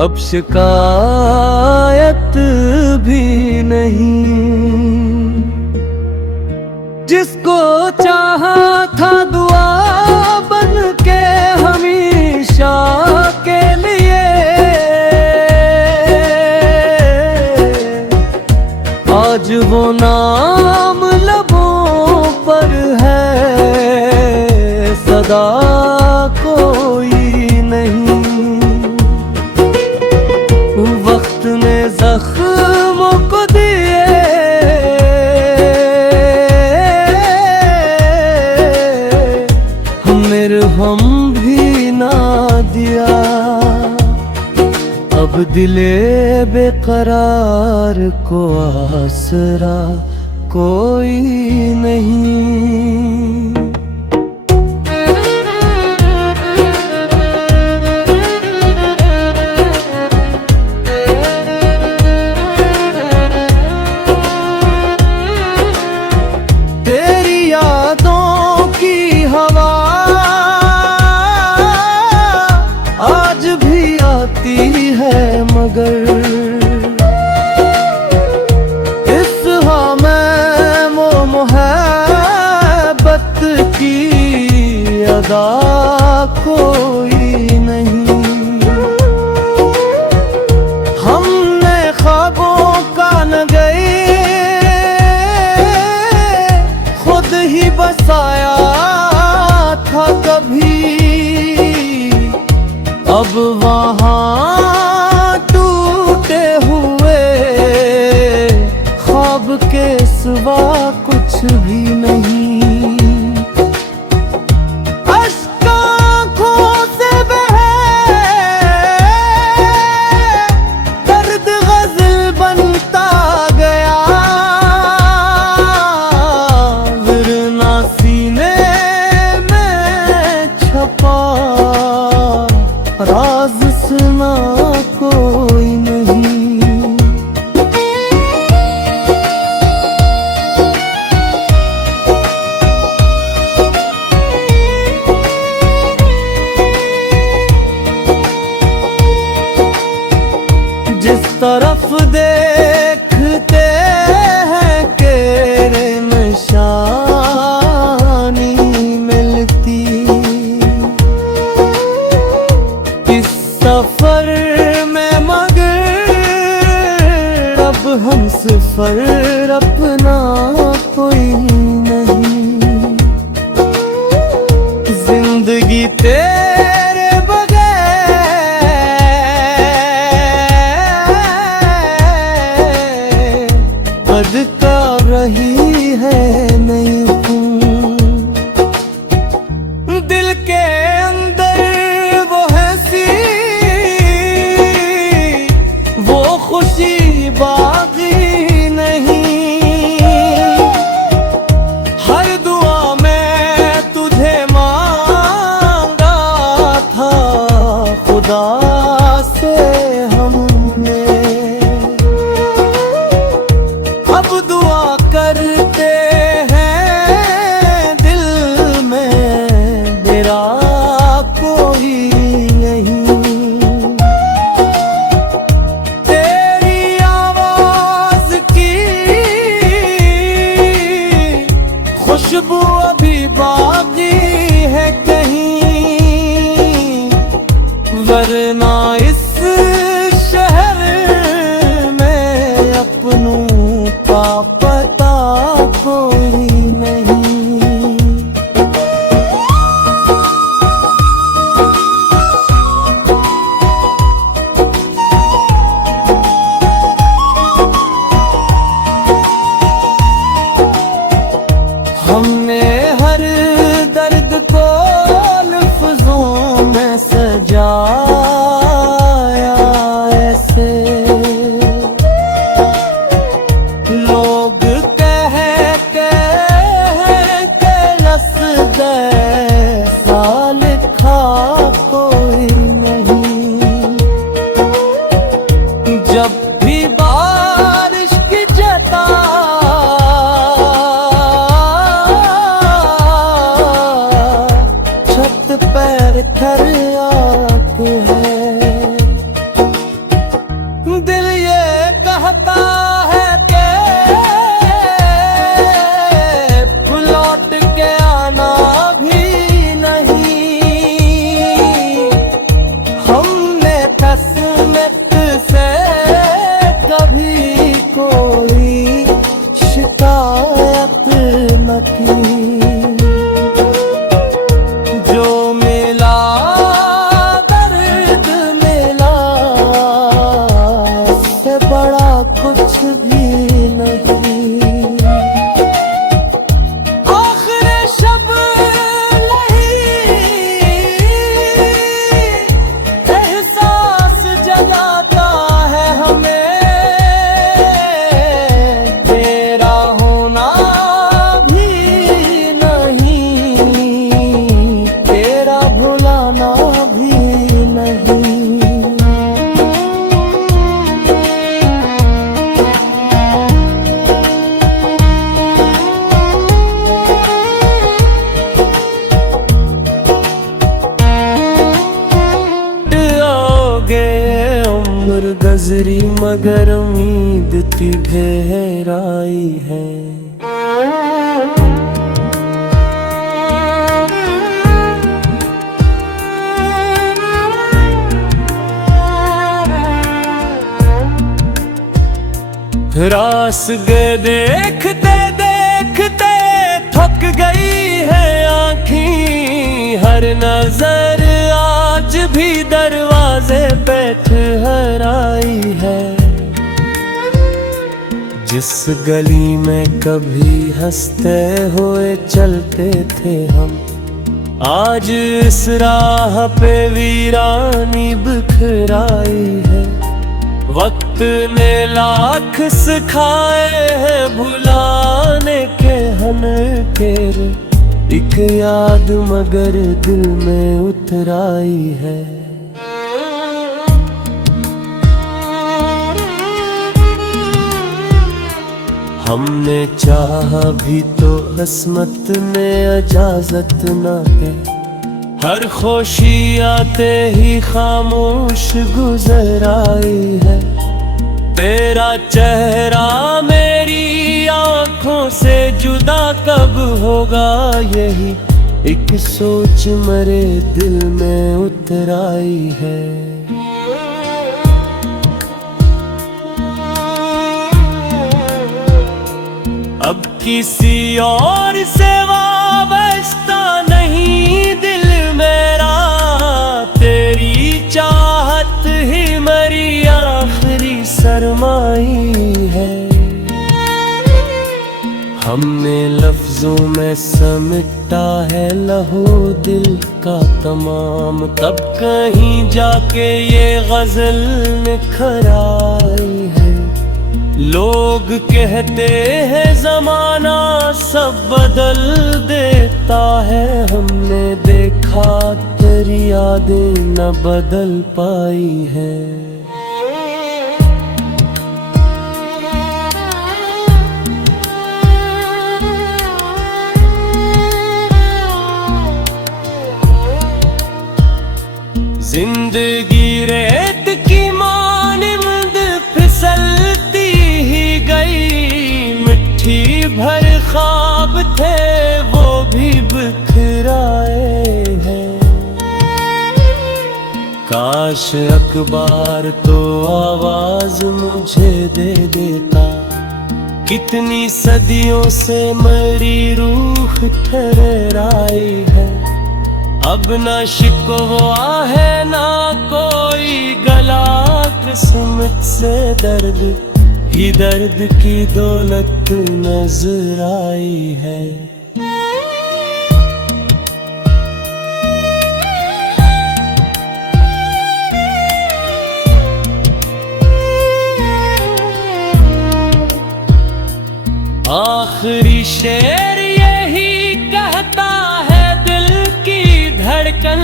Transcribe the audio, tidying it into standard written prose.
अब शिकायत भी नहीं। जिसको चाहा था दुआ बन के हमेशा के लिए, आज वो नाम लबों पर है, सदा कोई नहीं। वक्त ने जख्मों को दिए हम भी ना दिया। अब दिले बेकरार को आसरा कोई नहीं। तेरी यादों की हवा आज भी आती है, मगर इस हमें वो मोहब्बत की अदा कोई नहीं। हमने ख्वाबों का नगई खुद ही बसाया था कभी, अब वहाँ टूटे हुए ख्वाब के सिवा कुछ भी नहीं। अश्क आँखों से बहे दर्द गज़ल बनता गया, वरना सीने में छपा राज सुना कोई नहीं। जिस तरफ देखते हैं केरे निशानी मिलती, सफर में मगर अब हम सफर अपना कोई नहीं। जिंदगी तेरे बगैर बदकार रही है नहीं हूँ। दिल के अंदर खुशी बाकी नहीं, हर दुआ में तुझे मांगा था खुदा से हमने। अब दुआ करते हैं दिल में मेरा कोई नहीं। खुशबू अभी बाकी है कहीं, वरना इस शहर नजरी मगर उम्मीद की गहराई है। रास गए देखते देखते थक गई है आँखी, हर नजर आज भी दरवाजे पे ठहराई है। जिस गली में कभी हंसते हुए चलते थे हम, आज इस राह पे वीरानी बिखराई है। वक्त ने लाख सिखाए हैं भुलाने के हनकेरे, एक याद मगर दिल में उतराई है। हमने चाहा भी तो किस्मत ने इजाजत न दे, हर खुशी आते ही खामोश गुजर आई है। तेरा चेहरा मेरी आंखों से जुदा कब होगा, यही एक सोच मरे दिल में उतर आई है। अब किसी और से वाबस्ता नहीं दिल मेरा, तेरी चाहत ही मेरी आखिरी सरमाई है। हमने लफ्जों में समेटा है लहू दिल का तमाम, तब कहीं जाके ये गजल निखर आई है। लोग कहते हैं जमाना सब बदल देता है, हमने देखा तेरी यादें न बदल पाई है। जिंदगी रेत की मानिंद फिसलती ही गई, मिट्टी भर ख्वाब थे वो भी बिखराए हैं। काश अखबार तो आवाज मुझे दे देता, कितनी सदियों से मेरी रूह ठहराई है। अब न शिकवा है ना कोई गला, किस्मत से दर्द ही दर्द की दौलत नजर आई है। आखिरी शेर यही कहता है दिल की धड़कन,